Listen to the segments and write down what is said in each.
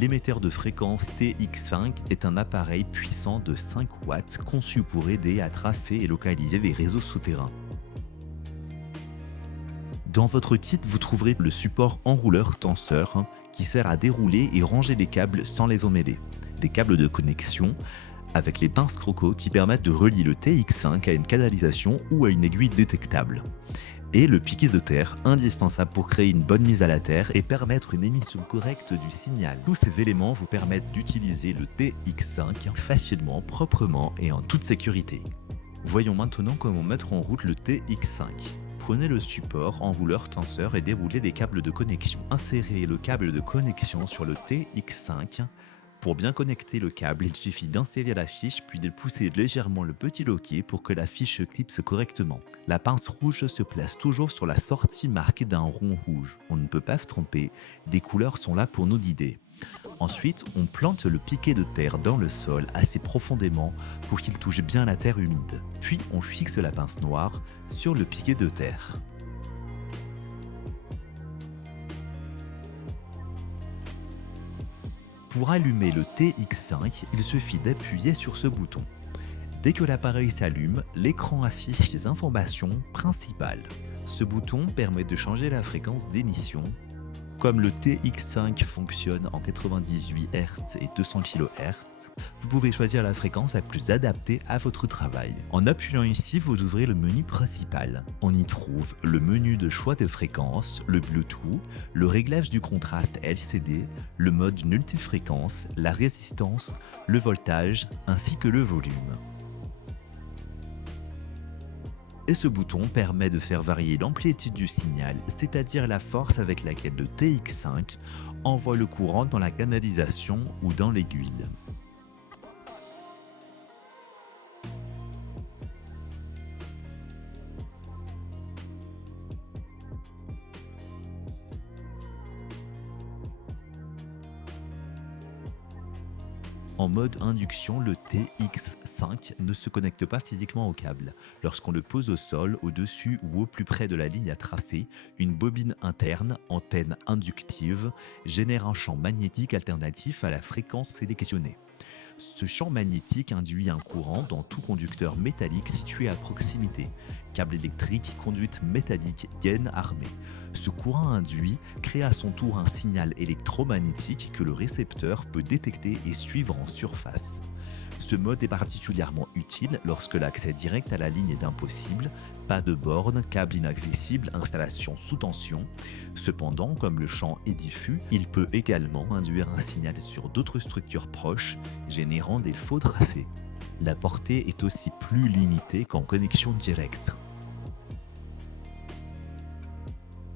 L'émetteur de fréquence TX5 est un appareil puissant de 5 watts conçu pour aider à tracer et localiser les réseaux souterrains. Dans votre kit, vous trouverez le support enrouleur tenseur qui sert à dérouler et ranger des câbles sans les emmêler. Des câbles de connexion avec les pinces croco qui permettent de relier le TX5 à une canalisation ou à une aiguille détectable. Et le piquet de terre, indispensable pour créer une bonne mise à la terre et permettre une émission correcte du signal. Tous ces éléments vous permettent d'utiliser le TX5 facilement, proprement et en toute sécurité. Voyons maintenant comment mettre en route le TX5. Prenez le support enrouleur tenseur et déroulez des câbles de connexion. Insérez le câble de connexion sur le TX5. Pour bien connecter le câble, il suffit d'insérer la fiche puis de pousser légèrement le petit loquet pour que la fiche se clipse correctement. La pince rouge se place toujours sur la sortie marquée d'un rond rouge. On ne peut pas se tromper, des couleurs sont là pour nous guider. Ensuite, on plante le piquet de terre dans le sol assez profondément pour qu'il touche bien la terre humide. Puis on fixe la pince noire sur le piquet de terre. Pour allumer le TX5, il suffit d'appuyer sur ce bouton. Dès que l'appareil s'allume, l'écran affiche les informations principales. Ce bouton permet de changer la fréquence d'émission. Comme le TX5 fonctionne en 98 Hz et 200 kHz, vous pouvez choisir la fréquence la plus adaptée à votre travail. En appuyant ici, vous ouvrez le menu principal. On y trouve le menu de choix de fréquence, le Bluetooth, le réglage du contraste LCD, le mode multifréquence, la résistance, le voltage ainsi que le volume. Et ce bouton permet de faire varier l'amplitude du signal, c'est-à-dire la force avec laquelle le TX5 envoie le courant dans la canalisation ou dans l'aiguille. En mode induction, le TX5 ne se connecte pas physiquement au câble. Lorsqu'on le pose au sol, au-dessus ou au plus près de la ligne à tracer, une bobine interne, antenne inductive, génère un champ magnétique alternatif à la fréquence sélectionnée. Ce champ magnétique induit un courant dans tout conducteur métallique situé à proximité. Câble électrique, conduite métallique, gaine armée. Ce courant induit crée à son tour un signal électromagnétique que le récepteur peut détecter et suivre en surface. Ce mode est particulièrement utile lorsque l'accès direct à la ligne est impossible, pas de borne, câble inaccessible, installation sous tension. Cependant, comme le champ est diffus, il peut également induire un signal sur d'autres structures proches, générant des faux tracés. La portée est aussi plus limitée qu'en connexion directe.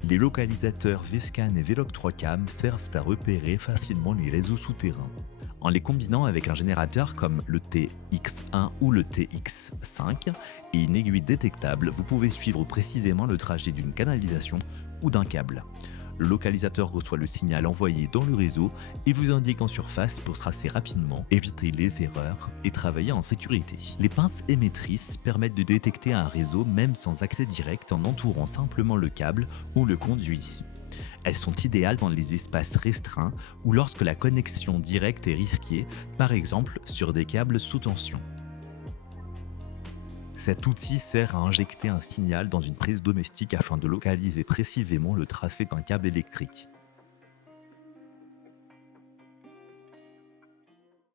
Les localisateurs Vscan et Veloc 3Cam servent à repérer facilement les réseaux souterrains. En les combinant avec un générateur comme le TX1 ou le TX5 et une aiguille détectable, vous pouvez suivre précisément le trajet d'une canalisation ou d'un câble. Le localisateur reçoit le signal envoyé dans le réseau et vous indique en surface pour tracer rapidement, éviter les erreurs et travailler en sécurité. Les pinces émettrices permettent de détecter un réseau même sans accès direct en entourant simplement le câble ou le conduit. Elles sont idéales dans les espaces restreints ou lorsque la connexion directe est risquée, par exemple sur des câbles sous tension. Cet outil sert à injecter un signal dans une prise domestique afin de localiser précisément le tracé d'un câble électrique.